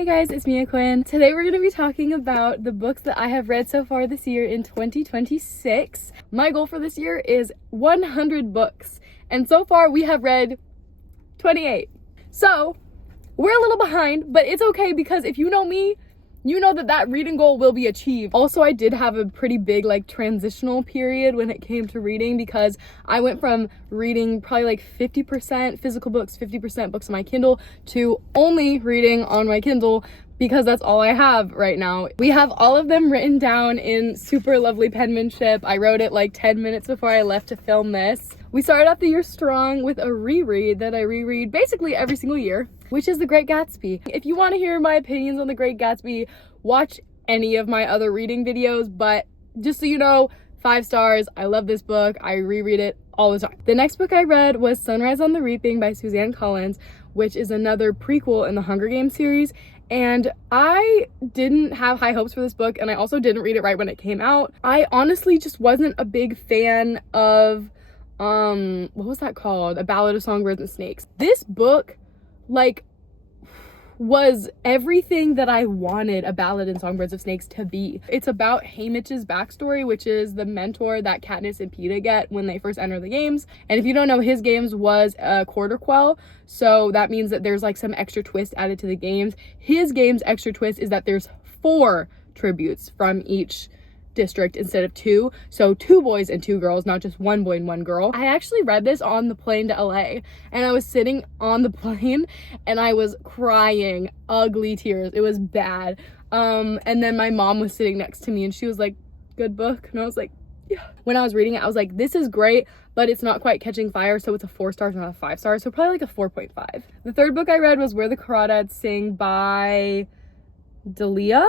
Hey guys, it's Mia Quinn. Today we're going to be talking about the books that I have read so far this year in 2026. My goal for this year is 100 books, and so far we have read 28. So we're a little behind, but it's okay because if you know me, you know that reading goal will be achieved. Also, I did have a pretty big transitional period when it came to reading because I went from reading probably 50% physical books, 50% books on my Kindle to only reading on my Kindle because that's all I have right now. We have all of them written down in super lovely penmanship. I wrote it 10 minutes before I left to film this. We started off the year strong with a reread that I reread basically every single year, which is The Great Gatsby. If you want to hear my opinions on The Great Gatsby, watch any of my other reading videos, but just so you know, 5 stars. I love this book. I reread it all the time. The next book I read was Sunrise on the Reaping by Suzanne Collins, which is another prequel in the Hunger Games series. And I didn't have high hopes for this book, and I also didn't read it right when it came out. I honestly just wasn't a big fan of, what was that called? A Ballad of Songbirds and Snakes. This book, was everything that I wanted A Ballad in Songbirds of Snakes to be. It's about Haymitch's backstory, which is the mentor that Katniss and Peeta get when they first enter the games. And if you don't know, his games was a quarter quell, so that means that there's some extra twist added to the games. His game's extra twist is that there's 4 tributes from each district instead of 2, so 2 boys and 2 girls, not just 1 boy and 1 girl. I actually read this on the plane to LA, and I was sitting on the plane and I was crying ugly tears. It was bad. And then my mom was sitting next to me and she was like, "Good book?" And I was like, "Yeah." When I was reading it, I was like, this is great, but it's not quite catching fire, so it's a 4 stars, not a 5 stars, so probably a 4.5. The third book I read was Where the Crawdads Sing by Delia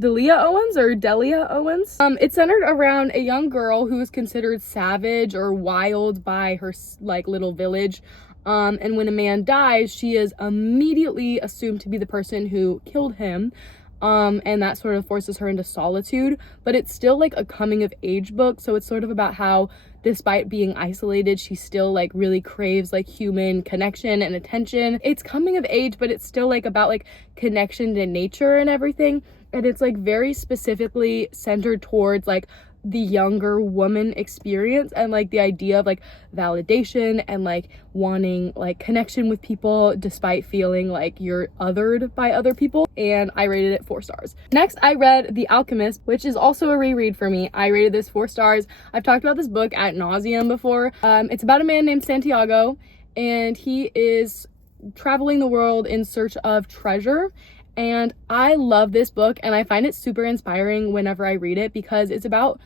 Owens. It's centered around a young girl who is considered savage or wild by her little village. And when a man dies, she is immediately assumed to be the person who killed him. And that sort of forces her into solitude, but it's still a coming of age book. So it's sort of about how, despite being isolated, she still really craves human connection and attention. It's coming of age, but it's still about connection to nature and everything. And it's very specifically centered towards the younger woman experience and the idea of validation and wanting connection with people despite feeling you're othered by other people. And I rated it 4 stars. Next, I read The Alchemist, which is also a reread for me. I rated this 4 stars. I've talked about this book ad nauseum before. It's about a man named Santiago, and he is traveling the world in search of treasure. And I love this book, and I find it super inspiring whenever I read it because it's about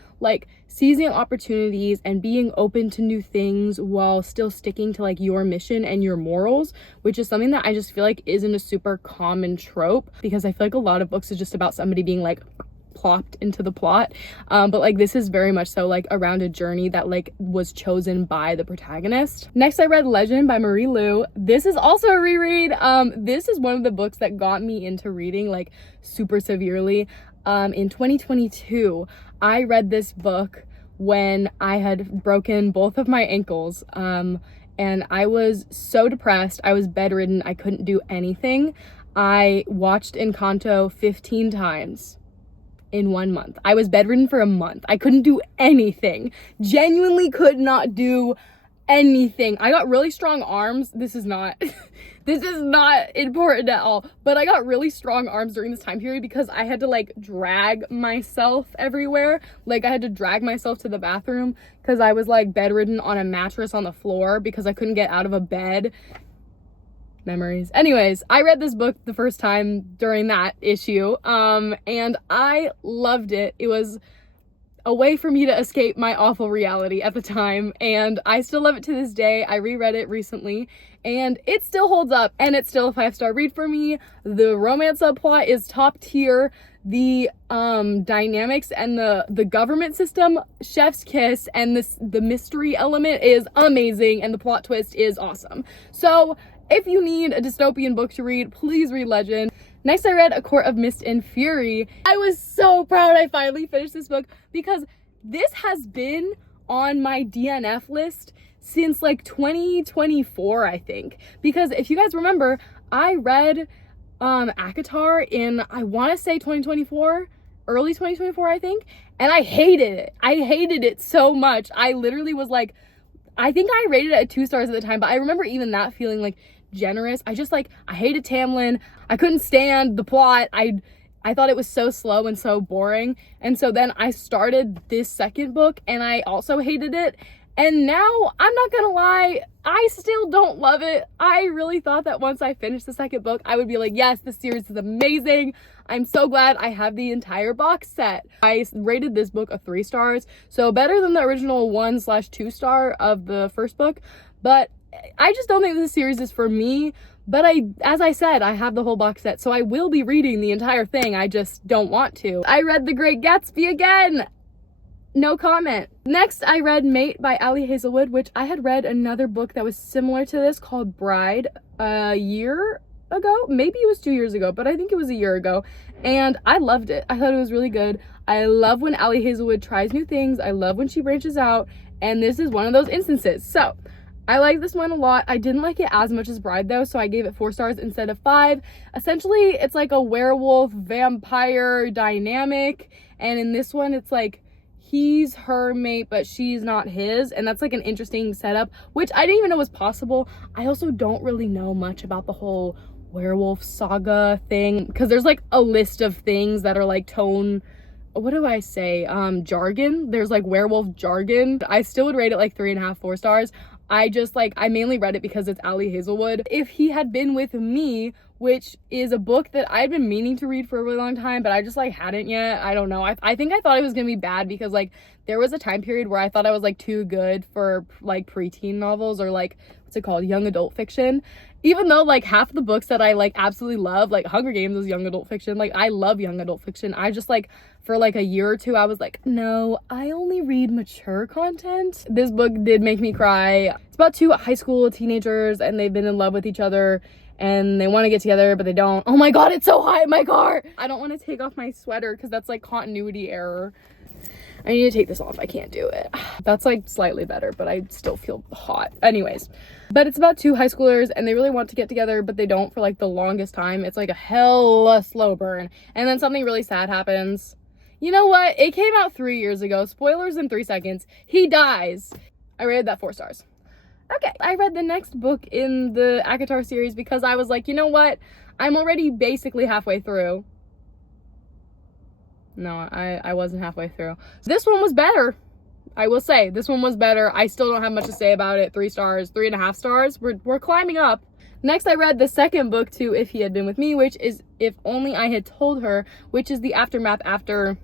seizing opportunities and being open to new things while still sticking to your mission and your morals, which is something that I just feel isn't a super common trope, because I feel a lot of books is just about somebody being plopped into the plot, but this is very much so around a journey that was chosen by the protagonist. Next, I read Legend by Marie Lu. This is also a reread. This is one of the books that got me into reading super severely. In 2022, I read this book when I had broken both of my ankles, and I was so depressed. I was bedridden. I couldn't do anything. I watched Encanto 15 times in 1 month. I was bedridden for a month. I couldn't do anything. Genuinely could not do anything. I got really strong arms. This is not important at all, but I got really strong arms during this time period because I had to drag myself everywhere. I had to drag myself to the bathroom because I was bedridden on a mattress on the floor because I couldn't get out of a bed. Memories. Anyways, I read this book the first time during that issue, and I loved it. It was a way for me to escape my awful reality at the time, and I still love it to this day. I reread it recently, and it still holds up, and it's still a 5-star read for me. The romance subplot is top tier. The dynamics and the government system, chef's kiss, and the mystery element is amazing, and the plot twist is awesome. So if you need a dystopian book to read, please read Legend. Next, I read A Court of Mist and Fury. I was so proud I finally finished this book because this has been on my DNF list since 2024, I think. Because if you guys remember, I read ACOTAR in, I want to say 2024, early 2024, I think. And I hated it. I hated it so much. I literally was like, I think I rated it at 2 stars at the time, but I remember even that feeling like generous. I just like, I hated Tamlin. I couldn't stand the plot. I thought it was so slow and so boring. And so then I started this second book and I also hated it. And now, I'm not gonna lie, I still don't love it. I really thought that once I finished the second book, I would be like, yes, this series is amazing. I'm so glad I have the entire box set. I rated this book a 3 stars, so better than the original 1/2 star of the first book. But I just don't think this series is for me. But as I said, I have the whole box set, so I will be reading the entire thing. I just don't want to. I read The Great Gatsby again. No comment. Next, I read Mate by Ali Hazelwood, which I had read another book that was similar to this called Bride a year ago. Maybe it was 2 years ago, but I think it was a year ago. And I loved it. I thought it was really good. I love when Ali Hazelwood tries new things. I love when she branches out. And this is one of those instances. So I like this one a lot. I didn't like it as much as Bride though, so I gave it 4 stars instead of 5. Essentially, it's like a werewolf vampire dynamic. And in this one, it's like, he's her mate, but she's not his. And that's like an interesting setup, which I didn't even know was possible. I also don't really know much about the whole werewolf saga thing, because there's like a list of things that are like what do I say? Jargon. There's like werewolf jargon. I still would rate it like 3.5, 4 stars. I mainly read it because it's Ali Hazelwood. If he had been with me, which is a book that I've been meaning to read for a really long time, but I just like hadn't yet. I don't know. I think I thought it was gonna be bad because like there was a time period where I thought I was like too good for like preteen novels or like, what's it called? Young adult fiction. Even though like half the books that I like absolutely love, like Hunger Games is young adult fiction. Like I love young adult fiction. I just like, for like a year or two, I was like, no, I only read mature content. This book did make me cry. It's about 2 high school teenagers and they've been in love with each other and they want to get together, but they don't. Oh my God, it's so hot in my car. I don't want to take off my sweater because that's like continuity error. I need to take this off. I can't do it. That's like slightly better, but I still feel hot. Anyways, but it's about 2 high schoolers and they really want to get together, but they don't for like the longest time. It's like a hella slow burn. And then something really sad happens. You know what? It came out 3 years ago. Spoilers in 3 seconds. He dies. I rated that 4 stars. Okay, I read the next book in the ACOTAR series because I was like, you know what? I'm already basically halfway through. No, I wasn't halfway through. So this one was better. I will say, this one was better. I still don't have much to say about it. 3 stars, 3.5 stars. We're climbing up. Next, I read the second book to If He Had Been With Me, which is If Only I Had Told Her, which is the aftermath after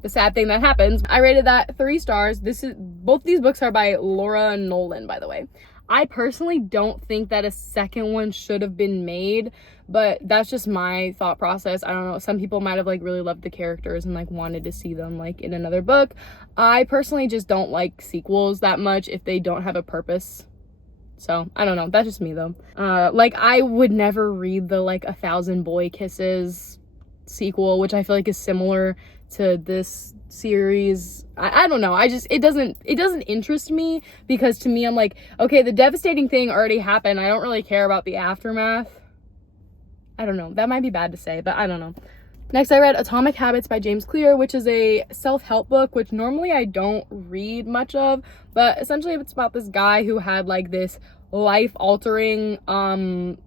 the sad thing that happens. I rated that 3 stars. Both these books are by Laura Nolan, by the way. I personally don't think that a second one should have been made, but that's just my thought process. I don't know. Some people might have like really loved the characters and like wanted to see them like in another book. I personally just don't like sequels that much if they don't have a purpose. So I don't know. That's just me though. Like I would never read the like 1,000 Boy Kisses sequel, which I feel like is similar to this series. I don't know. It doesn't interest me because to me I'm like, okay, the devastating thing already happened. I don't really care about the aftermath. I don't know. That might be bad to say, but I don't know. Next, I read Atomic Habits by James Clear, which is a self-help book, which normally I don't read much of, but essentially it's about this guy who had like this life-altering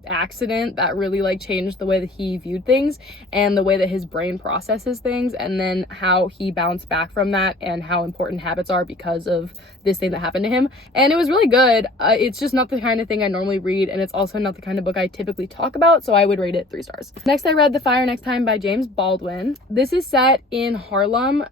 accident that really like changed the way that he viewed things and the way that his brain processes things, and then how he bounced back from that and how important habits are because of this thing that happened to him. And it was really good. It's just not the kind of thing I normally read, and it's also not the kind of book I typically talk about, so I would rate it 3 stars. Next, I read The Fire Next Time by James Baldwin. This is set in Harlem,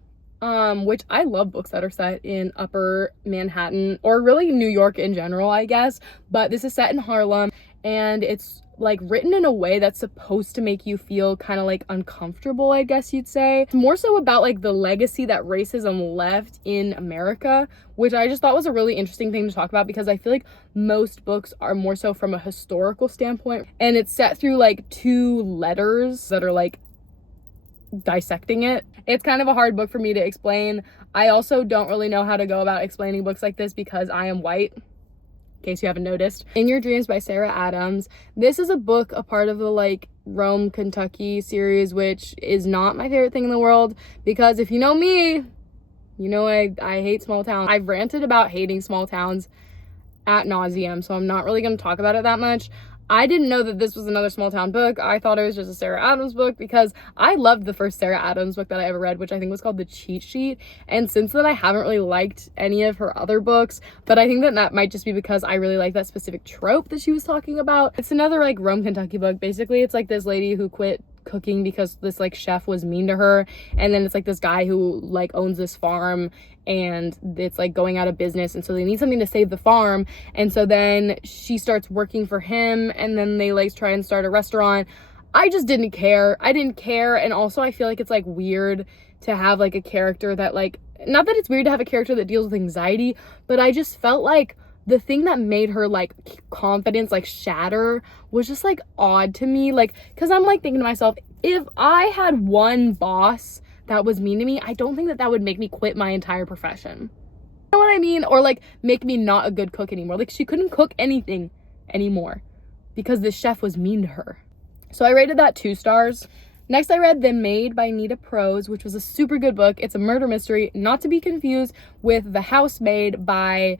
which I love books that are set in Upper Manhattan, or really New York in general, I guess, but this is set in Harlem, and it's like written in a way that's supposed to make you feel kind of like uncomfortable, I guess you'd say. It's more so about like the legacy that racism left in America, which I just thought was a really interesting thing to talk about because I feel like most books are more so from a historical standpoint, and it's set through like 2 letters that are like dissecting it. It's kind of a hard book for me to explain. I also don't really know how to go about explaining books like this because I am white. in case you haven't noticed. In Your Dreams by Sarah Adams. This is a book, a part of the like Rome, Kentucky series, which is not my favorite thing in the world, because if you know me, you know I hate small towns. I've ranted about hating small towns ad nauseum, so I'm not really going to talk about it that much. I didn't know that this was another small town book. I thought it was just a Sarah Adams book because I loved the first Sarah Adams book that I ever read, which I think was called The Cheat Sheet. And since then, I haven't really liked any of her other books, but I think that that might just be because I really like that specific trope that she was talking about. It's another like Rome, Kentucky book. Basically, it's like this lady who quit cooking because this like chef was mean to her, and then it's like this guy who like owns this farm and it's like going out of business, and so they need something to save the farm, and so then she starts working for him, and then they like try and start a restaurant. I just didn't care. I didn't care. And also I feel like it's like weird to have like a character that like, not that it's weird to have a character that deals with anxiety, but I just felt like the thing that made her like confidence like shatter was just like odd to me. Like, because I'm like thinking to myself, if I had one boss that was mean to me, I don't think that that would make me quit my entire profession. You know what I mean? Or like make me not a good cook anymore. Like, she couldn't cook anything anymore because this chef was mean to her. So I rated that 2 stars. Next, I read The Maid by Nita Prose, which was a super good book. It's a murder mystery, not to be confused with The Housemaid by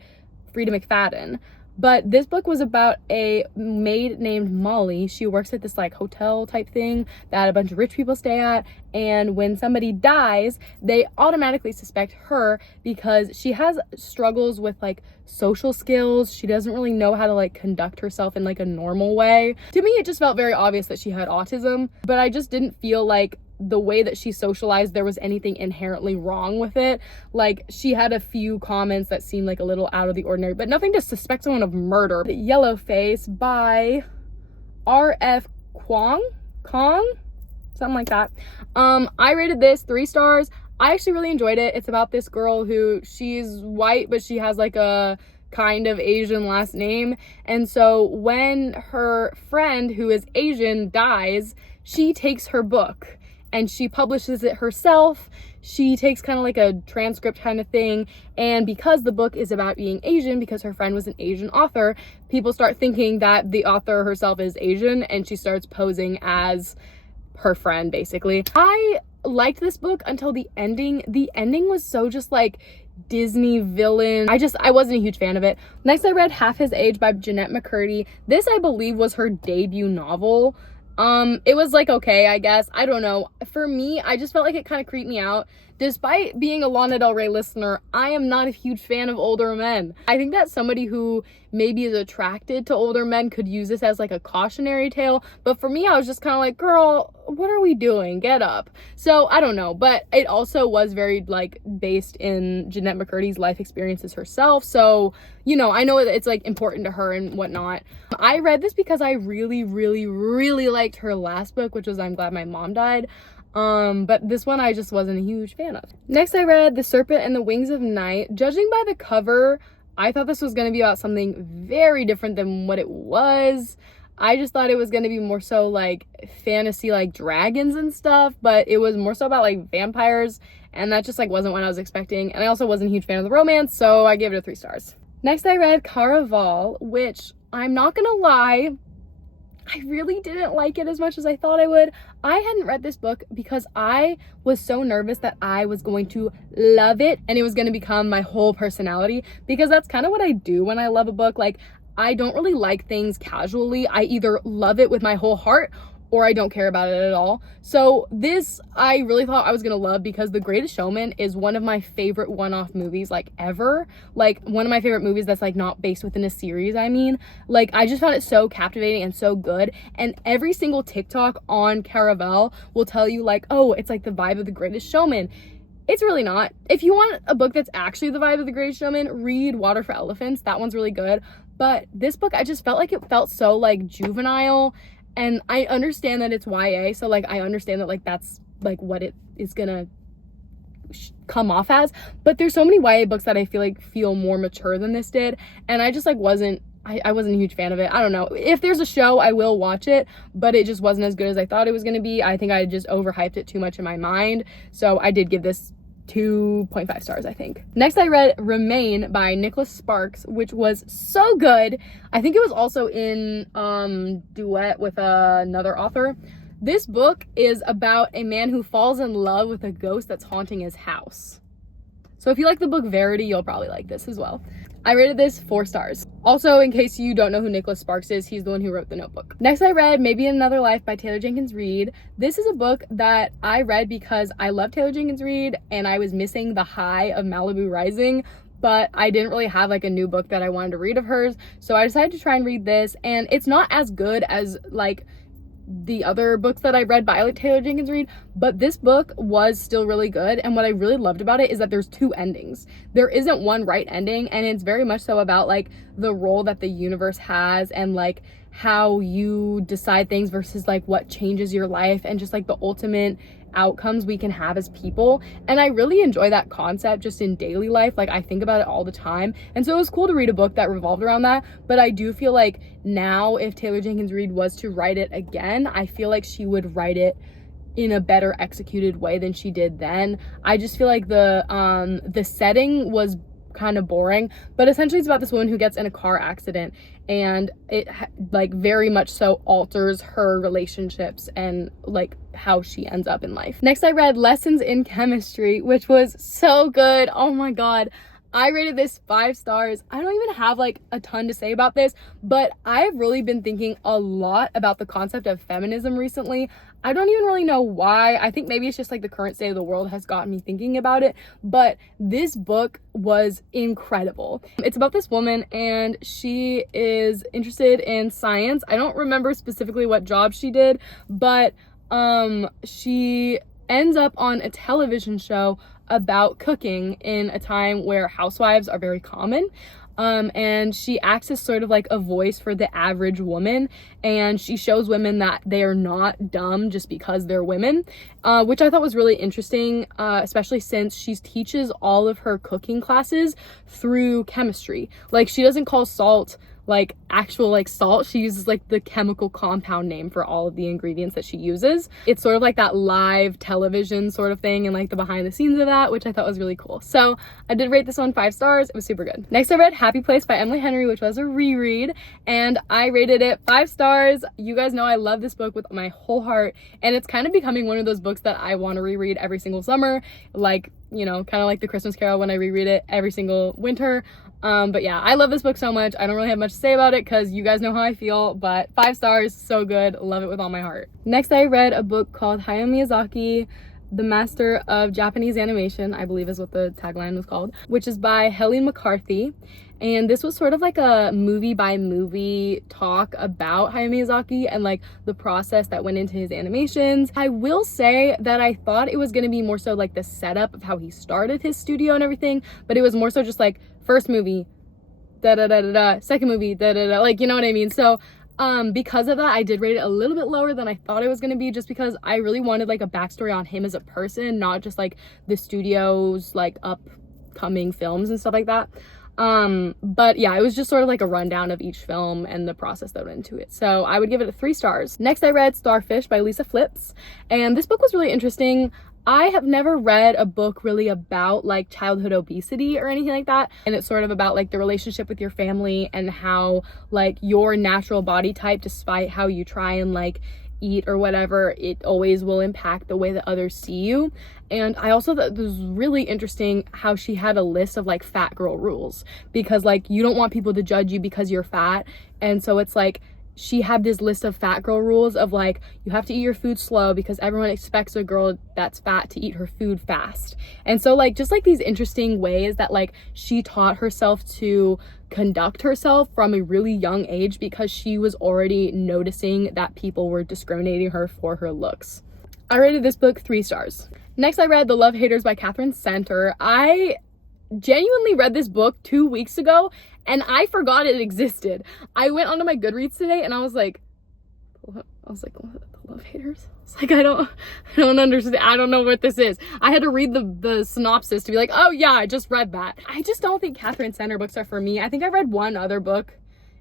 Frida McFadden. But this book was about a maid named Molly. She works at this like hotel type thing that a bunch of rich people stay at, and when somebody dies, they automatically suspect her because she has struggles with like social skills. She doesn't really know how to like conduct herself in like a normal way. To me, it just felt very obvious that she had autism, but I just didn't feel like the way that she socialized there was anything inherently wrong with it. Like, she had a few comments that seemed like a little out of the ordinary, but nothing to suspect someone of murder. Yellow Face by R.F. Kuang, something like that. I rated this 3 stars. I actually really enjoyed it. It's about this girl who, she's white, but she has like a kind of Asian last name, and so when her friend who is Asian dies, she takes her book and she publishes it herself. She takes kind of like a transcript kind of thing, and because the book is about being Asian, because her friend was an Asian author, people start thinking that the author herself is Asian, and she starts posing as her friend, basically. I liked this book until the ending. The ending was so just like Disney villain. I wasn't a huge fan of it. Next, I read Half His Age by Jennette McCurdy. This, I believe, was her debut novel. It was like, okay, I guess. I don't know. For me, I just felt like it kind of creeped me out. Despite being a Lana Del Rey listener, I am not a huge fan of older men. I think that somebody who maybe is attracted to older men could use this as like a cautionary tale. But for me, I was just kind of like, girl, what are we doing? Get up. So I don't know. But it also was very like based in Jennette McCurdy's life experiences herself. So, you know, I know it's like important to her and whatnot. I read this because I really, really, really liked her last book, which was I'm Glad My Mom Died. But this one I just wasn't a huge fan of. Next, I read The Serpent and the Wings of Night. Judging by the cover, I thought this was going to be about something very different than what it was. I just thought it was going to be more so like fantasy, like dragons and stuff, but it was more so about like vampires, and that just like wasn't what I was expecting. And I also wasn't a huge fan of the romance, so I gave it a 3 stars. Next, I read Caraval, which I'm not gonna lie, I really didn't like it as much as I thought I would. I hadn't read this book because I was so nervous that I was going to love it and it was going to become my whole personality, because that's kind of what I do when I love a book. Like, I don't really like things casually. I either love it with my whole heart or I don't care about it at all. So this, I really thought I was gonna love, because The Greatest Showman is one of my favorite one-off movies like ever. Like, one of my favorite movies that's like not based within a series, I mean. Like, I just found it so captivating and so good. And every single TikTok on Caraval will tell you like, oh, it's like the vibe of The Greatest Showman. It's really not. If you want a book that's actually the vibe of The Greatest Showman, read Water for Elephants. That one's really good. But this book, I just felt like it felt so like juvenile. And I understand that it's YA, so like I understand that like that's like what it is gonna come off as, but there's so many YA books that I feel like feel more mature than this did, and I just like wasn't a huge fan of it. I don't know, if there's a show I will watch it, but it just wasn't as good as I thought it was gonna be. I think I just overhyped it too much in my mind, so I did give this 2.5 stars, I think. Next, I read Remain by Nicholas Sparks, which was so good. I think it was also in duet with another author. This book is about a man who falls in love with a ghost that's haunting his house. So if you like the book Verity, you'll probably like this as well. I rated this 4 stars. Also, in case you don't know who Nicholas Sparks is, he's the one who wrote The Notebook. Next, I read Maybe in Another Life by Taylor Jenkins Reid. This is a book that I read because I love Taylor Jenkins Reid and I was missing the high of Malibu Rising, but I didn't really have like a new book that I wanted to read of hers. So I decided to try and read this, and it's not as good as like the other books that I read by like Taylor Jenkins Reid, but this book was still really good. And what I really loved about it is that there's 2 endings. There isn't one right ending, and it's very much so about like the role that the universe has and like how you decide things versus like what changes your life and just like the ultimate outcomes we can have as people. And I really enjoy that concept just in daily life. Like I think about it all the time, and so it was cool to read a book that revolved around that. But I do feel like now if Taylor Jenkins Reid was to write it again, I feel like she would write it in a better executed way than she did then. I just feel like the setting was kind of boring, but essentially it's about this woman who gets in a car accident, and it like very much so alters her relationships and like how she ends up in life. Next, I read Lessons in Chemistry, which was so good. Oh my god, I rated this 5 stars. I don't even have like a ton to say about this, but I've really been thinking a lot about the concept of feminism recently. I don't even really know why. I think maybe it's just like the current state of the world has gotten me thinking about it, but this book was incredible. It's about this woman, and she is interested in science. I don't remember specifically what job she did, but she ends up on a television show about cooking in a time where housewives are very common. And she acts as sort of like a voice for the average woman, and she shows women that they are not dumb just because they're women, which I thought was really interesting, especially since she teaches all of her cooking classes through chemistry. Like she doesn't call salt like actual like salt. She uses like the chemical compound name for all of the ingredients that she uses. It's sort of like that live television sort of thing and like the behind the scenes of that, which I thought was really cool. So I did rate this one 5 stars. It was super good. Next, I read Happy Place by Emily Henry, which was a reread, and I rated it 5 stars. You guys know I love this book with my whole heart, and it's kind of becoming one of those books that I want to reread every single summer, like, you know, kind of like The Christmas Carol when I reread it every single winter. But yeah, I love this book so much. I don't really have much to say about it because you guys know how I feel, but 5 stars, so good. Love it with all my heart. Next, I read a book called Hayao Miyazaki, The Master of Japanese Animation, I believe is what the tagline was called, which is by Helene McCarthy. And this was sort of like a movie by movie talk about Hayao Miyazaki and like the process that went into his animations. I will say that I thought it was going to be more so like the setup of how he started his studio and everything, but it was more so just like first movie, second movie, like, you know what I mean? So because of that, I did rate it a little bit lower than I thought it was going to be, just because I really wanted like a backstory on him as a person, not just like the studio's like upcoming films and stuff like that. But yeah, it was just sort of like a rundown of each film and the process that went into it. So I would give it 3 stars. Next, I read Starfish by Lisa Flips, and this book was really interesting. I have never read a book really about like childhood obesity or anything like that, and it's sort of about like the relationship with your family and how like your natural body type, despite how you try and like eat or whatever, it always will impact the way that others see you. And I also thought it was really interesting how she had a list of like fat girl rules, because like you don't want people to judge you because you're fat, and so it's like she had this list of fat girl rules of like, you have to eat your food slow because everyone expects a girl that's fat to eat her food fast. And so like just like these interesting ways that like she taught herself to conduct herself from a really young age, because she was already noticing that people were discriminating her for her looks. I rated this book 3 stars. Next, I read The Love Haters by Catherine Center. I genuinely read this book 2 weeks ago and I forgot it existed. I went onto my Goodreads today and I was like, what? The Love Haters? It's like, I don't understand. I don't know what this is. I had to read the synopsis to be like, oh yeah, I just read that. I just don't think Catherine Center books are for me. I think I read one other book.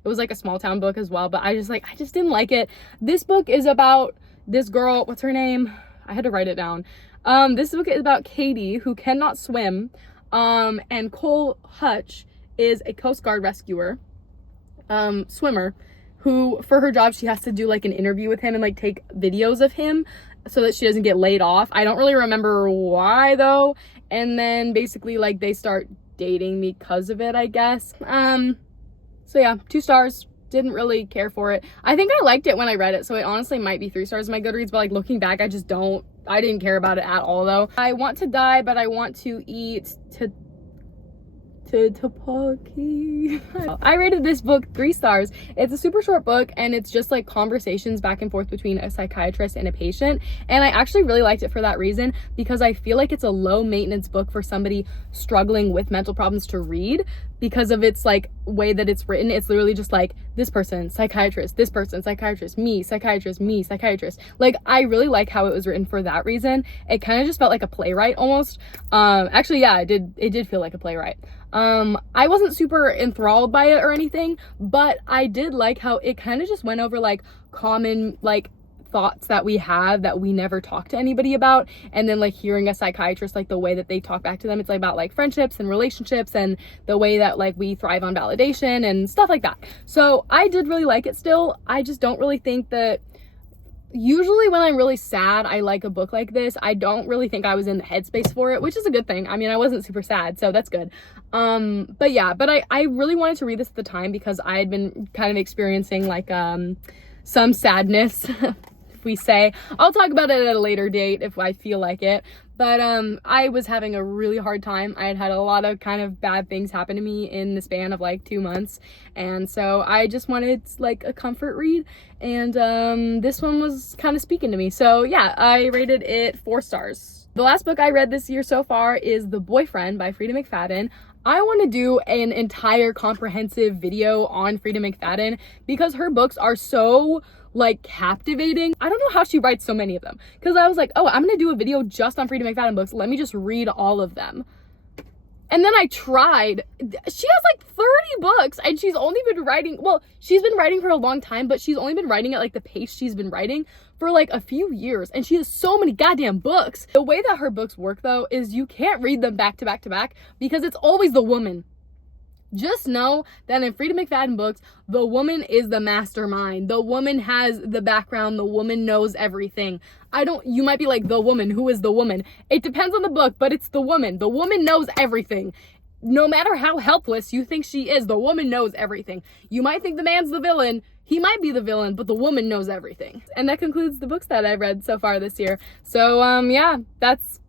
It was like a small town book as well, but I just didn't like it. This book is about this girl, what's her name? I had to write it down. This book is about Katie, who cannot swim, and Cole Hutch is a Coast Guard rescuer, swimmer, who for her job she has to do like an interview with him and like take videos of him so that she doesn't get laid off. I don't really remember why though. And then basically like they start dating because of it, I guess. So yeah, 2 stars. Didn't really care for it. I think I liked it when I read it, so it honestly might be 3 stars in my Goodreads, but like looking back, I didn't care about it at all though. I want to die, but I want to eat tteokbokki. I rated this book 3 stars. It's a super short book and it's just like conversations back and forth between a psychiatrist and a patient, and I actually really liked it for that reason, because I feel like it's a low maintenance book for somebody struggling with mental problems to read, because of its like way that it's written. It's literally just like this person psychiatrist, this person psychiatrist, me psychiatrist, me psychiatrist. Like I really like how it was written for that reason. It kind of just felt like a playwright almost. Actually yeah, it did feel like a playwright. I wasn't super enthralled by it or anything, but I did like how it kind of just went over like common like thoughts that we have that we never talk to anybody about, and then like hearing a psychiatrist, like the way that they talk back to them, it's like about like friendships and relationships and the way that like we thrive on validation and stuff like that. So I did really like it still. I just don't really think that usually when I'm really sad, I like a book like this. I don't really think I was in the headspace for it, which is a good thing. I mean, I wasn't super sad, so that's good. But yeah, but I really wanted to read this at the time because I had been kind of experiencing like some sadness. If we say, I'll talk about it at a later date if I feel like it, but I was having a really hard time. I had a lot of kind of bad things happen to me in the span of like 2 months, and so I just wanted like a comfort read, and this one was kind of speaking to me. So yeah, I rated it 4 stars. The last book I read this year so far is The Boyfriend by Freida McFadden. I want to do an entire comprehensive video on Freida McFadden because her books are so like captivating. I don't know how she writes so many of them, because I was like, oh, I'm gonna do a video just on Freida McFadden books, let me just read all of them. And then I tried. She has like 30 books and she's only been writing, well, she's been writing for a long time, but she's only been writing at like the pace she's been writing for like a few years, and she has so many goddamn books. The way that her books work though is you can't read them back to back to back because it's always the woman. Just know that in Freida McFadden books, the woman is the mastermind. The woman has the background. The woman knows everything. You might be like, the woman, who is the woman? It depends on the book, but it's the woman. The woman knows everything. No matter how helpless you think she is, the woman knows everything. You might think the man's the villain. He might be the villain, but the woman knows everything. And that concludes the books that I've read so far this year. So, yeah, that's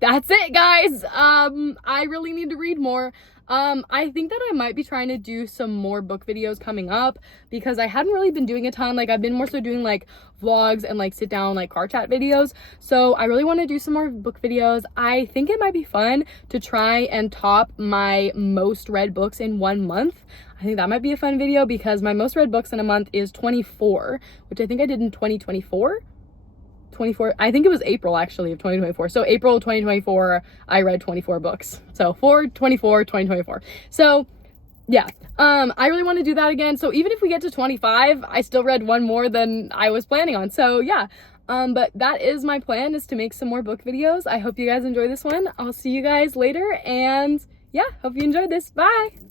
it, guys. I really need to read more. I think that I might be trying to do some more book videos coming up because I hadn't really been doing a ton. Like I've been more so doing like vlogs and like sit down like car chat videos. So I really want to do some more book videos. I think it might be fun to try and top my most read books in 1 month. I think that might be a fun video because my most read books in a month is 24, which I think I did in 2024. I think it was April actually of 2024. So April 2024, I read 24 books. So 4/24/2024. So yeah, I really want to do that again. So even if we get to 25, I still read 1 more than I was planning on. So yeah, but that is my plan, is to make some more book videos. I hope you guys enjoy this one. I'll see you guys later, and yeah, hope you enjoyed this. Bye.